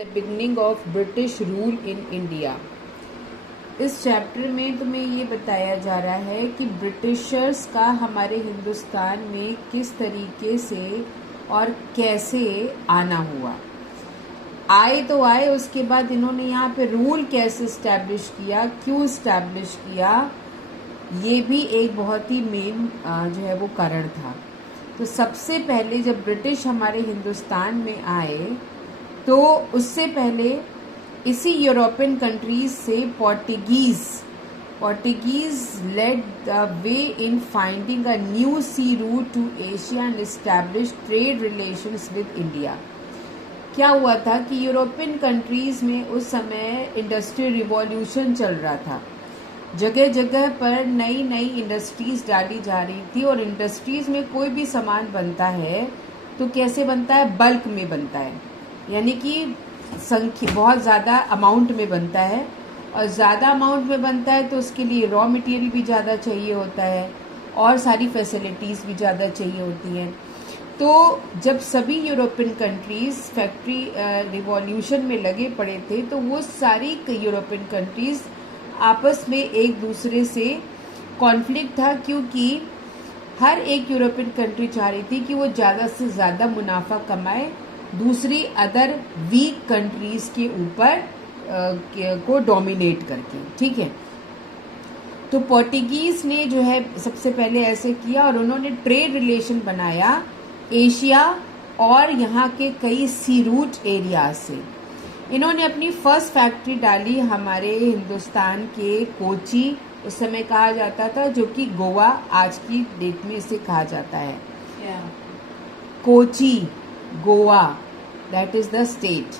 The beginning of British rule in India. इस chapter में तुम्हें ये बताया जा रहा है कि ब्रिटिशर्स का हमारे हिंदुस्तान में किस तरीके से और कैसे आना हुआ। आए तो आए, उसके बाद इन्होंने यहाँ पे रूल कैसे इस्टेब्लिश किया, क्यों इस्टेब्लिश किया, ये भी एक बहुत ही मेन जो है वो कारण था। तो सबसे पहले जब ब्रिटिश हमारे हिंदुस्तान में आए तो उससे पहले इसी यूरोपियन कंट्रीज से Portuguese led the way in finding a new sea route to Asia and establish trade relations with India. क्या हुआ था कि यूरोपियन कंट्रीज में उस समय इंडस्ट्रियल रिवॉल्यूशन चल रहा था। जगह जगह पर नई नई इंडस्ट्रीज डाली जा रही थी और इंडस्ट्रीज में कोई भी सामान बनता है तो कैसे बनता है, बल्क में बनता है, यानी कि संख्या बहुत ज़्यादा अमाउंट में बनता है। और ज़्यादा अमाउंट में बनता है तो उसके लिए रॉ मटेरियल भी ज़्यादा चाहिए होता है और सारी फैसिलिटीज़ भी ज़्यादा चाहिए होती हैं। तो जब सभी यूरोपियन कंट्रीज़ फैक्ट्री रिवॉल्यूशन में लगे पड़े थे तो वो सारी यूरोपियन कंट्रीज़ आपस में एक दूसरे से कॉन्फ्लिक्ट था, क्योंकि हर एक यूरोपियन कंट्री चाह रही थी कि वो ज़्यादा से ज़्यादा मुनाफा कमाए दूसरी अदर वीक कंट्रीज के ऊपर को डोमिनेट करके। ठीक है, तो पोर्टुगीज ने जो है सबसे पहले ऐसे किया और उन्होंने ट्रेड रिलेशन बनाया एशिया और यहाँ के कई सी रूट एरिया से। इन्होंने अपनी फर्स्ट फैक्ट्री डाली हमारे हिंदुस्तान के कोची, उस समय कहा जाता था, जो कि गोवा आज की डेट में इसे कहा जाता है। Kochi, Goa, that is the state.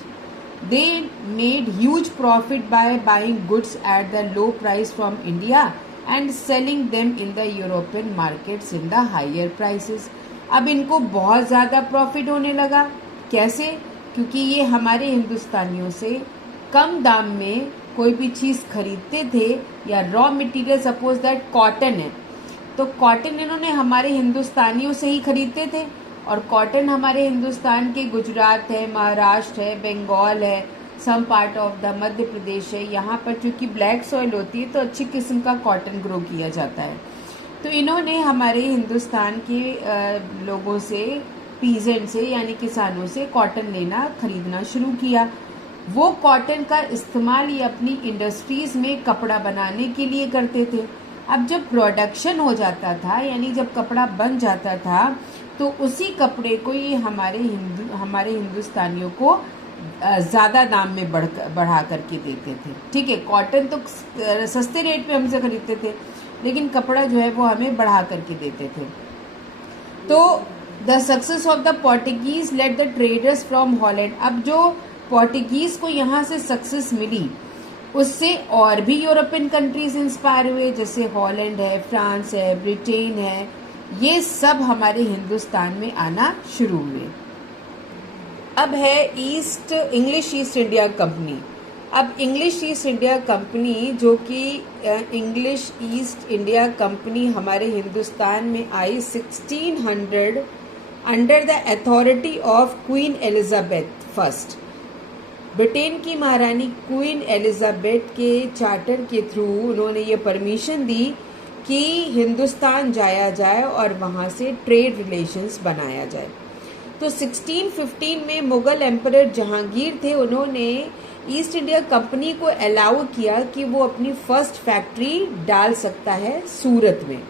They made huge profit by buying goods at the low price from India and selling them in the European markets in the higher prices. अब इनको बहुत ज़्यादा प्रॉफिट होने लगा। कैसे? क्योंकि ये हमारे हिंदुस्तानियों से कम दाम में कोई भी चीज़ खरीदते थे, या raw material suppose that cotton है, तो कॉटन इन्होंने हमारे हिंदुस्तानियों से ही खरीदते थे। और कॉटन हमारे हिंदुस्तान के गुजरात है, महाराष्ट्र है, बंगाल है, some part of the Madhya Pradesh है, यहाँ पर चूँकि ब्लैक सॉइल होती है तो अच्छी किस्म का कॉटन ग्रो किया जाता है। तो इन्होंने हमारे हिंदुस्तान के लोगों से, पीजेंट से यानी किसानों से कॉटन लेना खरीदना शुरू किया। वो कॉटन का इस्तेमाल ये अपनी इंडस्ट्रीज़ में कपड़ा बनाने के लिए करते थे। अब जब प्रोडक्शन हो जाता था, यानी जब कपड़ा बन जाता था, तो उसी कपड़े को ये हमारे हिंदुस्तानियों को ज़्यादा दाम में बढ़ा करके देते थे। ठीक है, कॉटन तो सस्ते रेट पे हमसे खरीदते थे, लेकिन कपड़ा जो है वो हमें बढ़ा करके देते थे। तो the success of the Portuguese let the traders from Holland. अब जो पोर्टुगीज को यहाँ से सक्सेस मिली, उससे और भी यूरोपियन कंट्रीज इंस्पायर हुए, जैसे हॉलैंड है, फ्रांस है, ब्रिटेन है, ये सब हमारे हिंदुस्तान में आना शुरू हुए। अब है इंग्लिश ईस्ट इंडिया कंपनी। अब इंग्लिश ईस्ट इंडिया कंपनी, जो कि इंग्लिश ईस्ट इंडिया कंपनी हमारे हिंदुस्तान में आई 1600 under the authority of queen Elizabeth first. Britain की महारानी क्वीन एलिजाबेथ के चार्टर के थ्रू उन्होंने ये परमिशन दी कि हिंदुस्तान जाया जाए और वहाँ से ट्रेड रिलेशंस बनाया जाए। तो 1615 में मुगल एम्परर जहांगीर थे, उन्होंने ईस्ट इंडिया कंपनी को अलाउ किया कि वो अपनी फर्स्ट फैक्ट्री डाल सकता है सूरत में।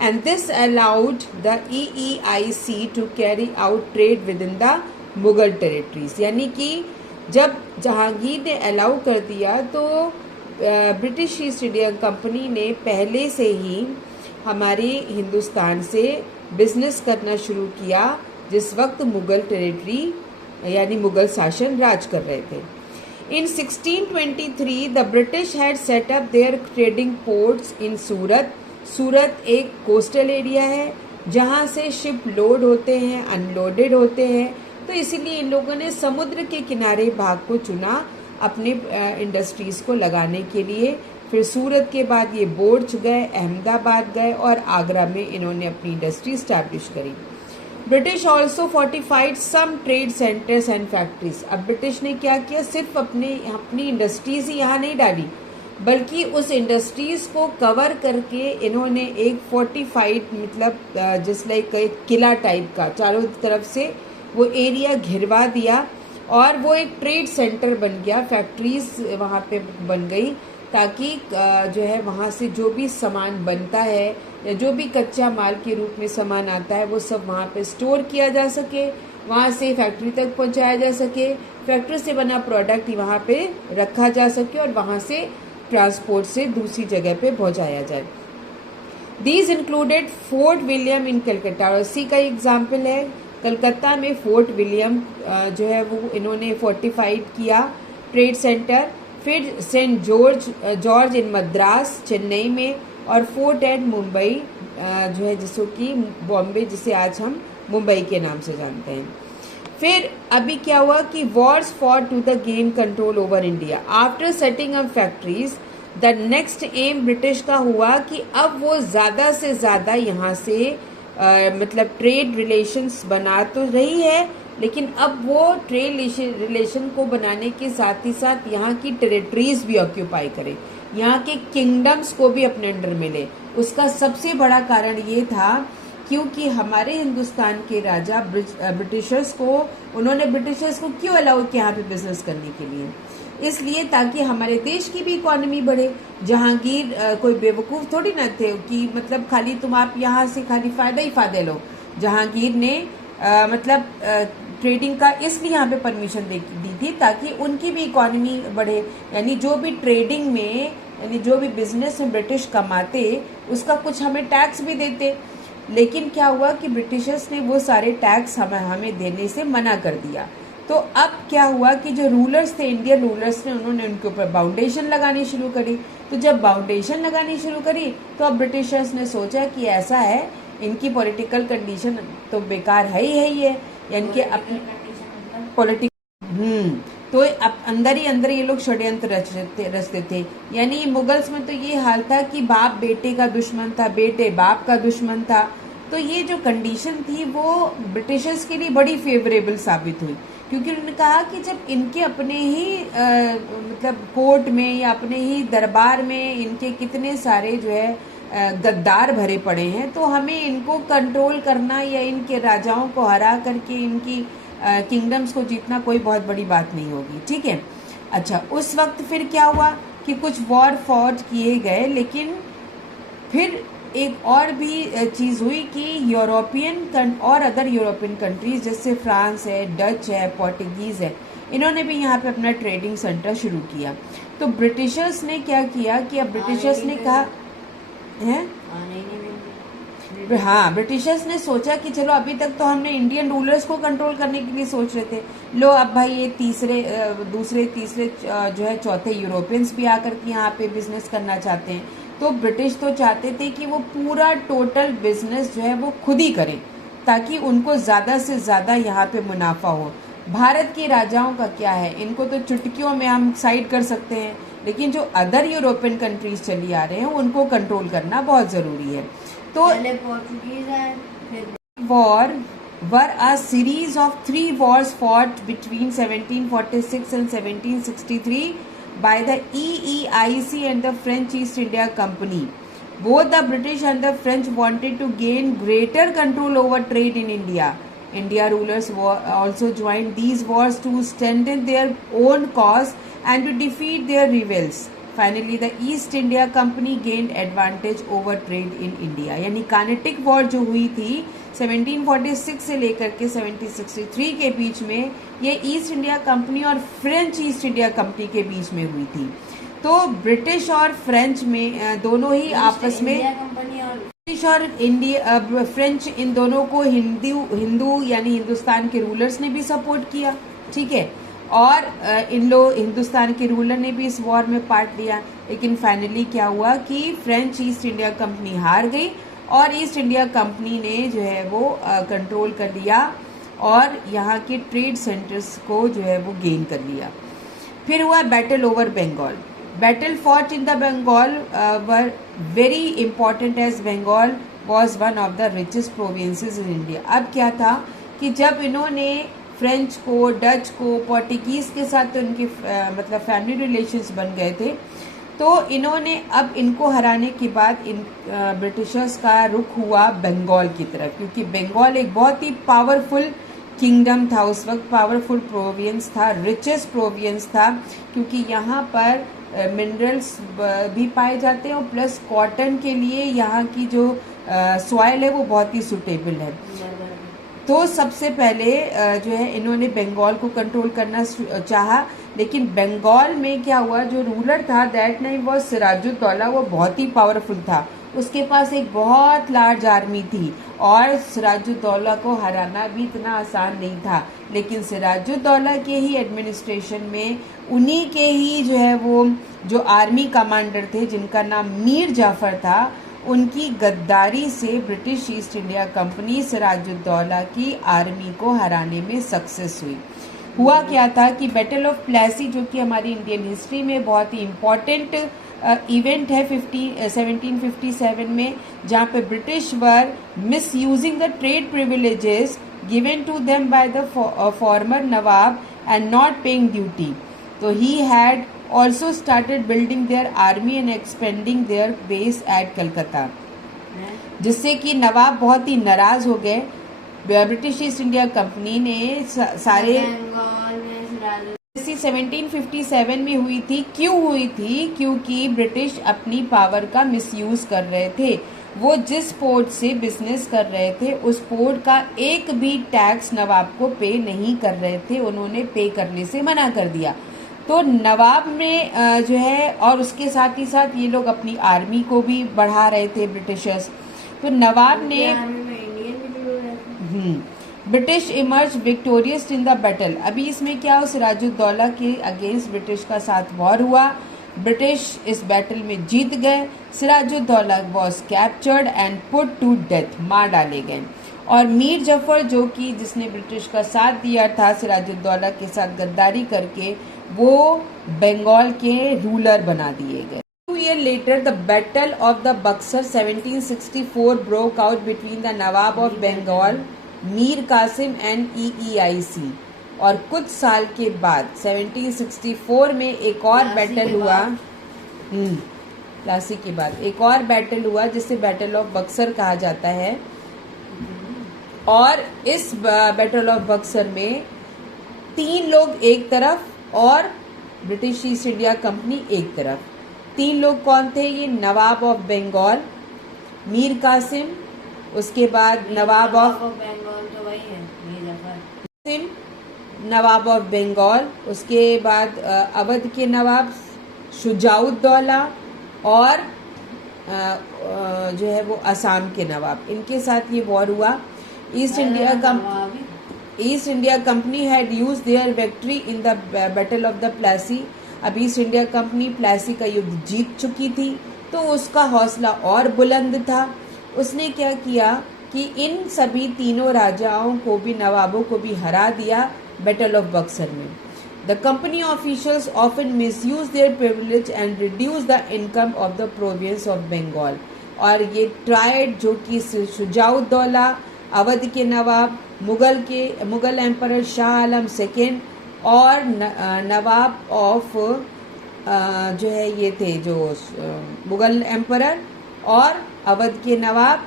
And this allowed the EEIC to carry out trade with in the Mughal territories. यानी कि जब जहांगीर ने अलाउ कर दिया तो ब्रिटिश ईस्ट इंडिया कंपनी ने पहले से ही हमारे हिंदुस्तान से बिजनेस करना शुरू किया, जिस वक्त मुगल टेरिटरी यानी मुगल शासन राज कर रहे थे। In 1623 the British had set up their trading ports in Surat. Surat एक कोस्टल एरिया है जहाँ से शिप लोड होते हैं, अनलोडेड होते हैं, तो इसीलिए इन लोगों ने समुद्र के किनारे भाग को चुना अपने इंडस्ट्रीज़ को लगाने के लिए। फिर सूरत के बाद ये बोर्च गए, अहमदाबाद गए और आगरा में इन्होंने अपनी इंडस्ट्री स्टैब्लिश करी। British also fortified some trade centres and factories. अब ब्रिटिश ने क्या किया, सिर्फ अपनी इंडस्ट्रीज ही यहाँ नहीं डाली, बल्कि उस इंडस्ट्रीज को कवर करके इन्होंने एक फोर्टिफाइड, मतलब जिस लाइक एक किला टाइप का चारों तरफ से वो एरिया घिरवा दिया, और वो एक ट्रेड सेंटर बन गया, फैक्ट्रीज वहाँ पे बन गई, ताकि जो है वहाँ से जो भी सामान बनता है या जो भी कच्चा माल के रूप में सामान आता है वो सब वहाँ पे स्टोर किया जा सके, वहाँ से फैक्ट्री तक पहुँचाया जा सके, फैक्ट्री से बना प्रोडक्ट वहाँ पे रखा जा सके और वहाँ से ट्रांसपोर्ट से दूसरी जगह पे पहुँचाया जाए। दीज इंक्लूडेड फोर्ट विलियम इन कलकत्ता, और इसी का एग्जाम्पल है कलकत्ता में फोर्ट विलियम जो है वो इन्होंने फोर्टिफाइड किया ट्रेड सेंटर। फिर सेंट जॉर्ज इन मद्रास चेन्नई में, और फोर्ट एट मुंबई जो है जिसको कि बॉम्बे, जिसे आज हम मुंबई के नाम से जानते हैं। फिर अभी क्या हुआ कि wars for to the gain control over India after setting up factories. The next aim British का हुआ कि अब वो ज़्यादा से ज़्यादा यहाँ से मतलब ट्रेड रिलेशंस बना तो रही है, लेकिन अब वो ट्रेड रिलेशन को बनाने के साथ ही साथ यहाँ की टेरिटरीज भी ऑक्यूपाई करे, यहाँ के किंगडम्स को भी अपने अंडर में ले। उसका सबसे बड़ा कारण ये था क्योंकि हमारे हिंदुस्तान के राजा ब्रिटिशर्स को क्यों अलाउ किया यहाँ पे बिजनेस करने के लिए, इसलिए ताकि हमारे देश की भी इकोनॉमी बढ़े। जहांगीर कोई बेवकूफ़ थोड़ी ना थे कि मतलब खाली तुम आप यहाँ से खाली फ़ायदा ही फ़ायदे लो। जहांगीर ने मतलब ट्रेडिंग का इसलिए यहाँ पे परमिशन दी थी ताकि उनकी भी इकोनॉमी बढ़े, यानी जो भी ट्रेडिंग में यानी जो भी बिजनेस में ब्रिटिश कमाते उसका कुछ हमें टैक्स भी देते। लेकिन क्या हुआ कि ब्रिटिशर्स ने वो सारे टैक्स हमें देने से मना कर दिया। तो अब क्या हुआ कि जो रूलर्स थे, इंडियन रूलर्स ने, उन्होंने उनके ऊपर बाउंडेशन लगानी शुरू करी। तो जब बाउंडेशन लगानी शुरू करी तो अब ब्रिटिशर्स ने सोचा कि ऐसा है, इनकी पॉलिटिकल कंडीशन तो बेकार है ही है, यानी कि अपनी पॉलिटिकल तो अब अंदर ही अंदर ये लोग षड्यंत्र रचते थे। यानी मुगल्स में तो ये हाल था कि बाप बेटे का दुश्मन था, बेटे बाप का दुश्मन था। तो ये जो कंडीशन थी वो ब्रिटिशर्स के लिए बड़ी फेवरेबल साबित हुई, क्योंकि उन्होंने कहा कि जब इनके अपने ही मतलब कोर्ट में या अपने ही दरबार में इनके कितने सारे जो है गद्दार भरे पड़े हैं, तो हमें इनको कंट्रोल करना या इनके राजाओं को हरा करके इनकी किंगडम्स को जीतना कोई बहुत बड़ी बात नहीं होगी। ठीक है। अच्छा, उस वक्त फिर क्या हुआ कि कुछ वॉर फॉट किए गए, लेकिन फिर एक और भी चीज़ हुई कि यूरोपियन और अदर यूरोपियन कंट्रीज जैसे फ्रांस है, डच है, पोर्टुगीज़ है, इन्होंने भी यहाँ पे अपना ट्रेडिंग सेंटर शुरू किया। तो ब्रिटिशर्स ने क्या किया कि अब ब्रिटिशर्स ने कहा है हाँ, ब्रिटिशर्स ने सोचा कि चलो अभी तक तो हमने इंडियन रूलर्स को कंट्रोल करने के लिए सोच रहे थे, लो अब भाई ये दूसरे तीसरे जो है चौथे यूरोपियंस भी आकर के यहाँ पे बिजनेस करना चाहते हैं। तो ब्रिटिश तो चाहते थे कि वो पूरा टोटल बिजनेस जो है वो खुद ही करें ताकि उनको ज़्यादा से ज़्यादा यहाँ पे मुनाफा हो। भारत के राजाओं का क्या है, इनको तो चुटकियों में हम साइड कर सकते हैं, लेकिन जो अदर यूरोपियन कंट्रीज चली आ रहे हैं उनको कंट्रोल करना बहुत ज़रूरी है। तो war were a series of 3 wars fought between 1746 and 1763 by the EEIC and the French East India Company. Both the British and the French wanted to gain greater control over trade in India. India rulers also joined these wars to strengthen their own cause and to defeat their rivals. Finally, the East India Company gained advantage over trade in India. यानी Carnatic war जो हुई थी 1746 से लेकर के 1763 के बीच में, ये ईस्ट इंडिया कंपनी और फ्रेंच ईस्ट इंडिया कंपनी के बीच में हुई थी। तो ब्रिटिश और फ्रेंच में दोनों ही आपस में, ब्रिटिश और इंडिया फ्रेंच इन दोनों को हिंदू यानी हिंदुस्तान के रूलर्स ने भी सपोर्ट किया। ठीक है। और हिंदुस्तान के रूलर ने भी इस वॉर में पार्ट लिया। लेकिन फाइनली क्या हुआ कि फ्रेंच ईस्ट इंडिया कंपनी हार गई और ईस्ट इंडिया कंपनी ने जो है वो कंट्रोल कर लिया और यहाँ के ट्रेड सेंटर्स को जो है वो गेन कर लिया। फिर हुआ battle over Bengal. Battle fought in the Bengal were very important as Bengal was one of the richest provinces in India. अब क्या था कि जब इन्होंने फ्रेंच को, डच को, पोर्टुगीज़ के साथ उनके मतलब फैमिली रिलेशंस बन गए थे, तो इन्होंने अब इनको हराने के बाद इन ब्रिटिशर्स का रुख हुआ बंगाल की तरफ, क्योंकि बंगाल एक बहुत ही पावरफुल किंगडम था उस वक्त, पावरफुल प्रोविंस था, रिचेस्ट प्रोविंस था, क्योंकि यहाँ पर मिनरल्स भी पाए जाते हैं और प्लस कॉटन के लिए यहाँ की जो सॉइल है वो बहुत ही सुटेबल है। तो सबसे पहले जो है इन्होंने बंगाल को कंट्रोल करना चाहा, लेकिन बंगाल में क्या हुआ, जो रूलर था दैट नेम वाज सिराजुद्दौला, वो बहुत ही पावरफुल था, उसके पास एक बहुत लार्ज आर्मी थी और सिराजुद्दौला को हराना भी इतना आसान नहीं था। लेकिन सिराजुद्दौला के ही एडमिनिस्ट्रेशन में उन्हीं के ही जो है वो जो आर्मी कमांडर थे जिनका नाम मीर जाफर था, उनकी गद्दारी से British East India Company Siraj-ud-Daulah की आर्मी को हराने में सक्सेस हुई। हुआ क्या था कि बैटल ऑफ प्लेसी, जो कि हमारी इंडियन हिस्ट्री में बहुत ही इम्पोर्टेंट इवेंट है 1757 में, जहाँ पे British were misusing the trade privileges given to them by the former nawab and not paying duty. तो he had also started building their army and expanding their base at Calcutta, जिससे कि नवाब बहुत ही नाराज हो गए। ब्रिटिश ईस्ट इंडिया कंपनी ने सारे 1757 में हुई थी। क्यों हुई थी? क्योंकि ब्रिटिश अपनी पावर का मिसयूज कर रहे थे। वो जिस पोर्ट से बिजनेस कर रहे थे उस पोर्ट का एक भी टैक्स नवाब को पे नहीं कर रहे थे, उन्होंने पे करने से मना कर दिया। तो नवाब ने जो है, और उसके साथ ही साथ ये लोग अपनी आर्मी को भी बढ़ा रहे थे ब्रिटिशर्स। तो नवाब ने British emerge victorious in the battle. अभी इसमें क्या हो, सिराजुद्दौला के अगेंस्ट ब्रिटिश का साथ वॉर हुआ, ब्रिटिश इस बैटल में जीत गए, Siraj-ud-Daulah was captured and put to death, मार डाले गए। और मीर जफर, जो कि जिसने ब्रिटिश का साथ दिया था सिराजुद्दौला के साथ गद्दारी करके, वो बंगाल के रूलर बना दिए गए। 2 years later, the Battle of the Buxar 1764 broke out between the Nawab of Bengal, Mir Qasim and EEIC। और कुछ साल के बाद 1764 में एक और बैटल हुआ, प्लासी के बाद एक और बैटल हुआ जिसे बैटल ऑफ बक्सर कहा जाता है। और इस बैटल ऑफ बक्सर में 3 लोग एक तरफ और ब्रिटिश ईस्ट इंडिया कंपनी एक तरफ। 3 लोग कौन थे? ये नवाब ऑफ बंगाल, मीर कासिम, उसके बाद नवाब ऑफ बंगाल तो वही है मीर जफर, नवाब ऑफ बंगाल, उसके बाद अवध के नवाब शुजाउद्दौला और जो है वो असम के नवाब, इनके साथ ये वॉर हुआ। East India company had use their victory in the battle of the Plassey. अब ईस्ट इंडिया कंपनी प्लासी का युद्ध जीत चुकी थी, तो उसका हौसला और बुलंद था। उसने क्या किया कि इन सभी तीनों राजाओं को भी, नवाबों को भी हरा दिया बैटल ऑफ बक्सर में। The company officials often misuse their privilege and reduce the income of the province of Bengal. और ये ट्राइड, जो कि शुजाउद्दौला, अवध के नवाब, मुगल एम्परर शाह आलम सेकेंड और नवाब ऑफ जो है ये थे जो मुगल एम्परर और अवध के नवाब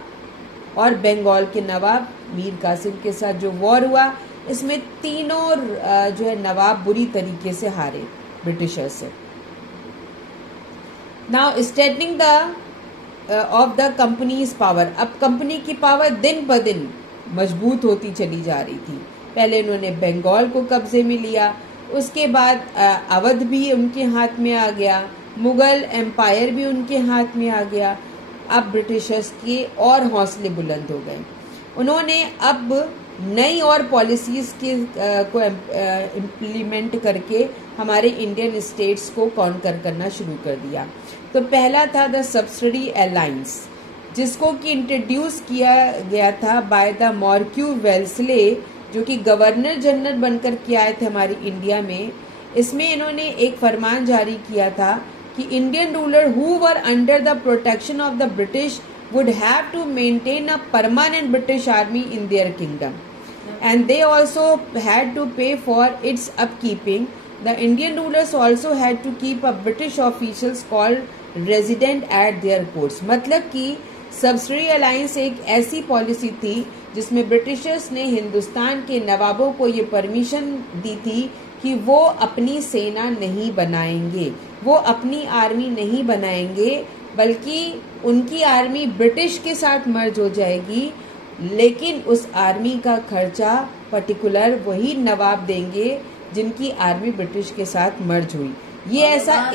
और बंगाल के नवाब मीर कासिम के साथ जो वॉर हुआ, इसमें तीनों जो है नवाब बुरी तरीके से हारे ब्रिटिशर्स से। Now straightening the of the companies power. अब कंपनी की पावर दिन ब दिन मजबूत होती चली जा रही थी। पहले इन्होंने बंगाल को कब्जे में लिया, उसके बाद अवध भी उनके हाथ में आ गया, मुगल एम्पायर भी उनके हाथ में आ गया। अब ब्रिटिशर्स के और हौसले बुलंद हो गए। उन्होंने अब नई और पॉलिसीज को इम्प्लीमेंट करके हमारे इंडियन स्टेट्स को कॉन्कर करना शुरू कर दिया। तो पहला था द सब्सिडी अलायंस, जिसको कि इंट्रोड्यूस किया गया था बाय द मॉर्क्यू वेल्सले, जो कि गवर्नर जनरल बनकर के आए थे हमारी इंडिया में। इसमें इन्होंने एक फरमान जारी किया था कि Indian ruler who were under the protection of the British would have to maintain a permanent British army in their kingdom, and they also had to pay for its upkeeping. The Indian rulers also had to keep a British officials called resident at their courts. मतलब कि subsidy alliance एक ऐसी policy थी जिसमें Britishers ने हिंदुस्तान के नवाबों को ये परमिशन दी थी कि वो अपनी सेना नहीं बनाएंगे, वो अपनी आर्मी नहीं बनाएंगे, बल्कि उनकी आर्मी ब्रिटिश के साथ मर्ज हो जाएगी, लेकिन उस आर्मी का खर्चा पर्टिकुलर वही नवाब देंगे जिनकी आर्मी ब्रिटिश के साथ मर्ज हुई। ये ऐसा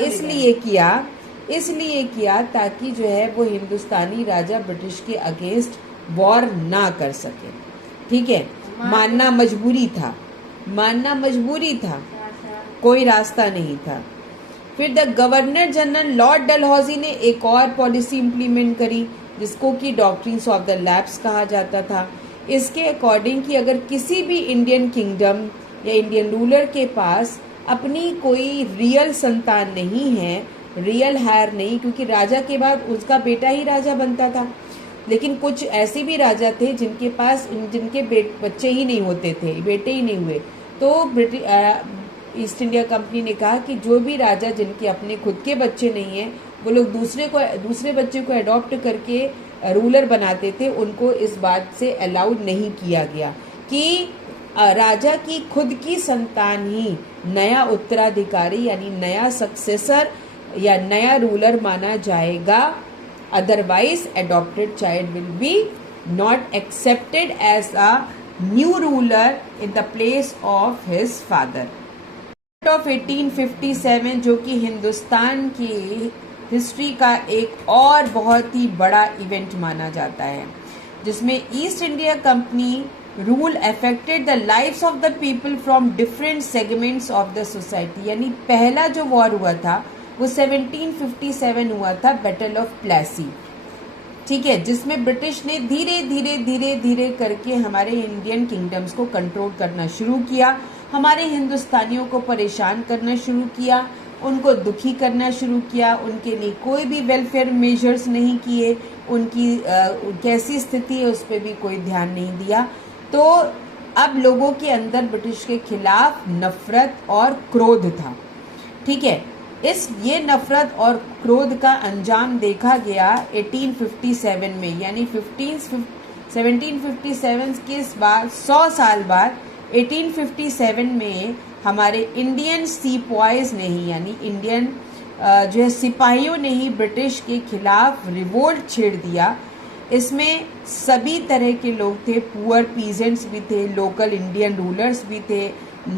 इसलिए किया ताकि जो है वो हिंदुस्तानी राजा ब्रिटिश के अगेंस्ट वॉर ना कर सके। ठीक है, मानना मजबूरी था, कोई रास्ता नहीं था। फिर the governor general Lord Dalhousie ने एक और पॉलिसी इंप्लीमेंट करी जिसको कि डॉक्ट्रिन्स ऑफ द लैप्स कहा जाता था। इसके अकॉर्डिंग कि अगर किसी भी इंडियन किंगडम या इंडियन रूलर के पास अपनी कोई रियल संतान नहीं है, रियल हायर नहीं, क्योंकि राजा के बाद उसका बेटा ही राजा बनता था, लेकिन कुछ ऐसे भी राजा थे जिनके बच्चे ही नहीं होते थे, बेटे ही नहीं हुए। तो ईस्ट इंडिया कंपनी ने कहा कि जो भी राजा जिनके अपने खुद के बच्चे नहीं हैं, वो लोग दूसरे बच्चे को अडॉप्ट करके रूलर बनाते थे, उनको इस बात से अलाउड नहीं किया गया कि राजा की खुद की संतान ही नया उत्तराधिकारी यानी नया सक्सेसर या नया रूलर माना जाएगा। Otherwise adopted child will be not accepted as a new ruler in the place of his father. Of 1857 जो कि हिंदुस्तान की हिस्ट्री का एक और बहुत ही बड़ा इवेंट माना जाता है, जिसमें east India company rule affected the lives of the people from different segments of the society. यानी पहला जो वॉर हुआ था वो 1757 हुआ था, बैटल ऑफ प्लेसी। ठीक है, जिसमें ब्रिटिश ने धीरे करके हमारे इंडियन किंगडम्स को कंट्रोल करना शुरू किया, हमारे हिंदुस्तानियों को परेशान करना शुरू किया, उनको दुखी करना शुरू किया, उनके लिए कोई भी वेलफेयर मेजर्स नहीं किए, उनकी कैसी स्थिति है उस पर भी कोई ध्यान नहीं दिया। तो अब लोगों के अंदर ब्रिटिश के खिलाफ नफरत और क्रोध था। ठीक है, ये नफरत और क्रोध का अंजाम देखा गया 1857 में, यानी 1757 के बाद 100 साल बाद 1857 में हमारे इंडियन सीपॉयज ने ही, यानी इंडियन जो है सिपाहियों ने ही ब्रिटिश के खिलाफ रिवोल्ट छेड़ दिया। इसमें सभी तरह के लोग थे, पुअर पीजेंट्स भी थे, लोकल इंडियन रूलर्स भी थे,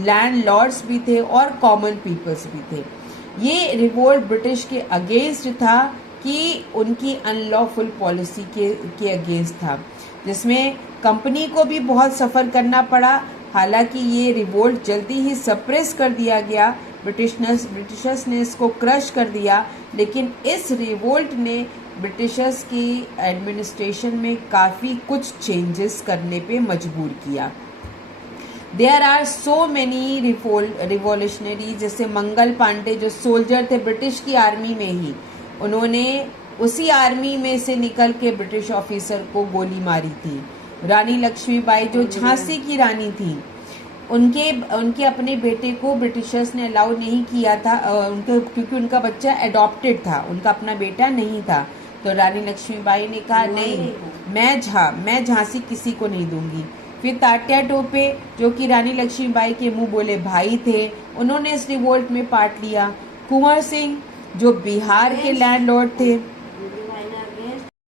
लैंडलॉर्ड्स भी थे और कॉमन पीपल्स भी थे। ये रिवोल्ट ब्रिटिश के अगेंस्ट था कि उनकी अनलॉफुल पॉलिसी के अगेंस्ट था, जिसमें कंपनी को भी बहुत सफ़र करना पड़ा। हालांकि ये रिवोल्ट जल्दी ही सप्रेस कर दिया गया, ब्रिटिशर्स ने इसको क्रश कर दिया, लेकिन इस रिवोल्ट ने ब्रिटिशर्स की एडमिनिस्ट्रेशन में काफ़ी कुछ चेंजेस करने पे मजबूर किया। There are so many revolutionary, जैसे मंगल पांडे जो सोल्जर थे ब्रिटिश की आर्मी में ही, उन्होंने उसी आर्मी में से निकल के ब्रिटिश ऑफिसर को गोली मारी थी। रानी लक्ष्मीबाई जो झांसी की रानी थी, उनके अपने बेटे को ब्रिटिशर्स ने अलाउ नहीं किया था क्योंकि उनका बच्चा अडॉप्टेड था, उनका अपना बेटा नहीं था। तो रानी लक्ष्मीबाई ने कहा नहीं, मैं झांसी किसी को नहीं दूंगी। फिर तात्या टोपे जो कि रानी लक्ष्मीबाई के मुंह बोले भाई थे, उन्होंने इस रिवोल्ट में पार्ट लिया। कुंवर सिंह जो बिहार के लैंडलॉर्ड थे,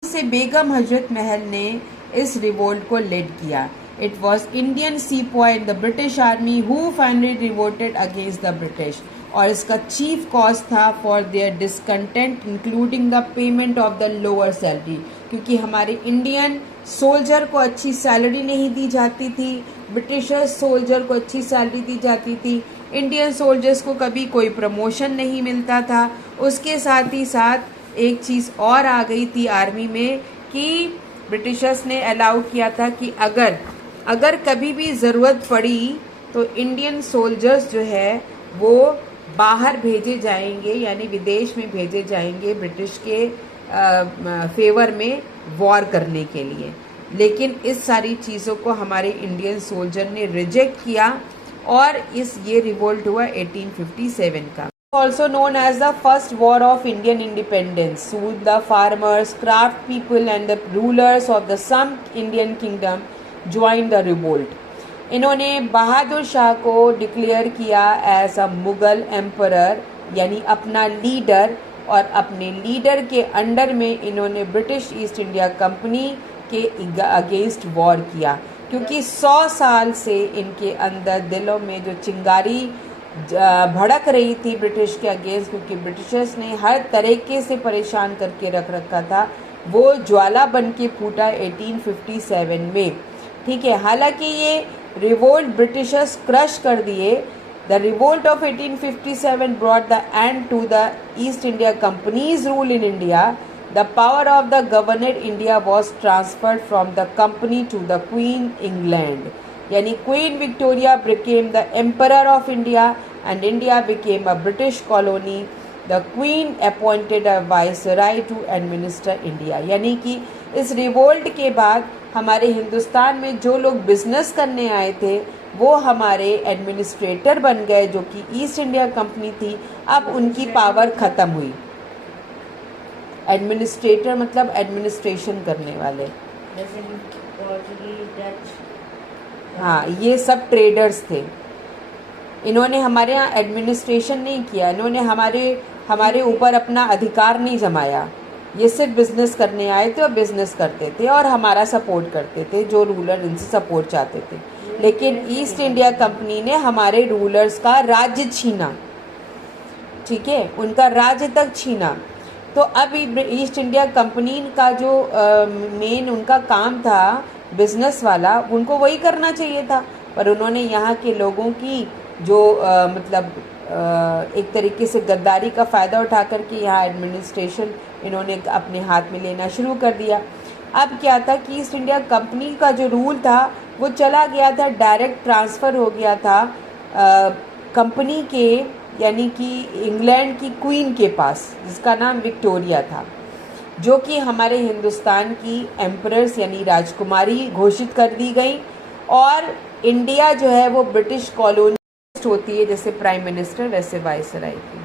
से बेगम हजरत महल ने इस रिवोल्ट को लीड किया। It was Indian sepoy in the British Army who finally revolted against the British, और इसका चीफ कॉज था for their discontent including the payment of the lower salary, क्योंकि हमारे इंडियन सोल्जर को अच्छी सैलरी नहीं दी जाती थी, ब्रिटिशर्स सोल्जर को अच्छी सैलरी दी जाती थी, इंडियन सोल्जर्स को कभी कोई प्रमोशन नहीं मिलता था। उसके साथ ही साथ एक चीज़ और आ गई थी आर्मी में कि ब्रिटिशर्स ने अलाउ किया था कि अगर कभी भी ज़रूरत पड़ी तो इंडियन सोल्जर्स जो है वो बाहर भेजे जाएंगे, यानी विदेश में भेजे जाएंगे ब्रिटिश के फेवर में, वॉर करने के लिए। लेकिन इस सारी चीज़ों को हमारे इंडियन सोल्जर ने रिजेक्ट किया और ये रिवोल्ट हुआ 1857 का। Also known as the first war of Indian independence, soon the farmers, craft people and the rulers of the some Indian kingdom joined the revolt. इन्होंने बहादुर शाह को डिक्लेयर किया एज अ मुगल एम्परर, यानी अपना लीडर, और अपने leader के under में इन्होंने ब्रिटिश ईस्ट इंडिया कंपनी के अगेंस्ट वॉर किया, क्योंकि 100 साल से इनके अंदर दिलों में जो चिंगारी भड़क रही थी ब्रिटिश के अगेंस्ट, क्योंकि ब्रिटिशर्स ने हर तरीके से परेशान करके रख रखा था, वो ज्वाला बन के फूटा 1857 में। ठीक है, हालांकि ये रिवोल्ट ब्रिटिशर्स क्रश कर दिए। The revolt of 1857 brought the end to the East India Company's rule in India. The power of the governor India was transferred from the company to the queen England, यानी queen Victoria became the emperor of India and India became a British colony. The queen appointed a viceroy to administer India, यानी कि इस revolt के बाद हमारे हिंदुस्तान में जो लोग बिजनेस करने आए थे वो हमारे एडमिनिस्ट्रेटर बन गए, जो कि ईस्ट इंडिया कंपनी थी। अब उनकी पावर ख़त्म हुई। एडमिनिस्ट्रेटर मतलब एडमिनिस्ट्रेशन करने वाले। जैसे पोर्चुगीज, डच, हाँ, ये सब ट्रेडर्स थे। इन्होंने हमारे यहाँ एडमिनिस्ट्रेशन नहीं किया, इन्होंने हमारे ऊपर अपना अधिकार नहीं जमाया। ये सिर्फ बिजनेस करने आए थे और बिजनेस करते थे और हमारा सपोर्ट करते थे, जो रूलर इनसे सपोर्ट चाहते थे। लेकिन ईस्ट इंडिया कंपनी ने हमारे रूलर्स का राज्य छीना, ठीक है, उनका राज्य तक छीना। तो अब ईस्ट इंडिया कंपनी का जो मेन उनका काम था बिजनेस वाला, उनको वही करना चाहिए था, पर उन्होंने यहाँ के लोगों की जो एक तरीके से गद्दारी का फ़ायदा उठा करके यहाँ एडमिनिस्ट्रेशन इन्होंने अपने हाथ में लेना शुरू कर दिया। अब क्या था कि ईस्ट इंडिया कंपनी का जो रूल था वो चला गया था, डायरेक्ट ट्रांसफ़र हो गया था कंपनी के, यानी कि इंग्लैंड की क्वीन के पास, जिसका नाम विक्टोरिया था, जो कि हमारे हिंदुस्तान की एम्परर्स यानी राजकुमारी घोषित कर दी गई। और इंडिया जो है वो ब्रिटिश कॉलोनी होती है, जैसे प्राइम मिनिस्टर वैसे वाइसराय की।